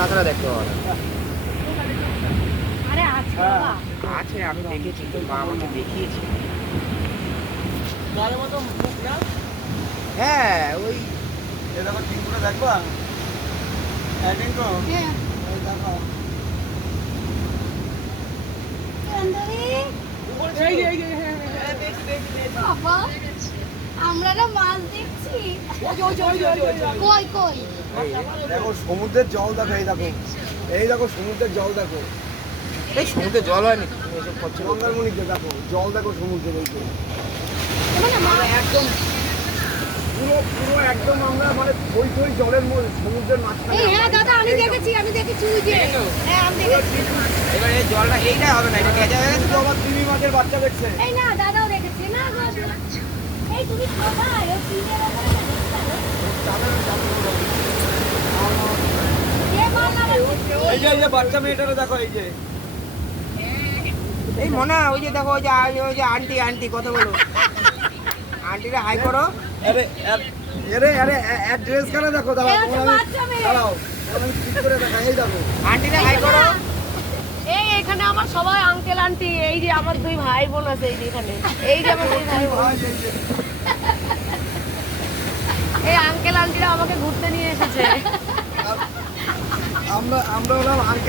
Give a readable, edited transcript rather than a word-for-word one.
তাছাড়া দেখতে পাবো না। আরে আছে বাবা। আছে, আমি দেখেছি তো, মা আমাকে দেখিয়েছি। গায়ের মতো মুখ না, হ্যাঁ ওই এ দেখো টিঙ্কুটা দেখবা, হ্যাঁ টিঙ্কু, হ্যাঁ এই দেখো সুন্দরী এই যে দেখি বাবা, আমরা না মাছ দেখছি। কই কই দেখো সমুদ্রের জল দেখো, এই দেখো, এই দেখো সমুদ্রের জল দেখো, এই সমুদ্রে জল হয়নি, তুমি এসব করছো। মন্দারমণিতে দেখো জল দেখো সমুদ্রের, এই যে মানে মাছ একদম পুরো পুরো একদম আমরা মানে থই থই জলের মধ্যে সমুদ্রের মাঝখানে। এই হ্যাঁ দাদা, আমি দেখেছি ওই যে। দেখেছো? হ্যাঁ আমি দেখেছি। এবার এই জলটা এইটা হবে না, এটা গেজা হয়ে গেছে তো। আমার তিমি মাছের বাচ্চা দেখছে। এই না দাদাও দেখেছে না গো। এই তুমি খাবা ও কিনে রাখা না। এ মাল লাগাচ্ছি। এই যে বাচ্চা মেয়েটারে দেখো, এই যে এই মনা, ওই যে দেখো, ওই যে আন্টি আন্টি কথা বলো, আন্টিরা হাই করো। আরে আরে আরে ড্রেস কানে দেখো, দাঁড়াও এই হচ্ছে তোমার বাচ্চা মেয়ে। দাঁড়াও আমি ঠিক করে দেখা, এই দেখো আন্টিরা হাই করো। এই এখানে আমার সবাই আঙ্কেল আন্টি, এই যে আমার দুই ভাই বোন আছে, এই যে এখানে, এই যে আমার দুই ভাই বোন, এই আঙ্কেল আন্টিরা আমাকে ঘুরতে নিয়ে এসেছে। আমরা হলাম আঙ্কেল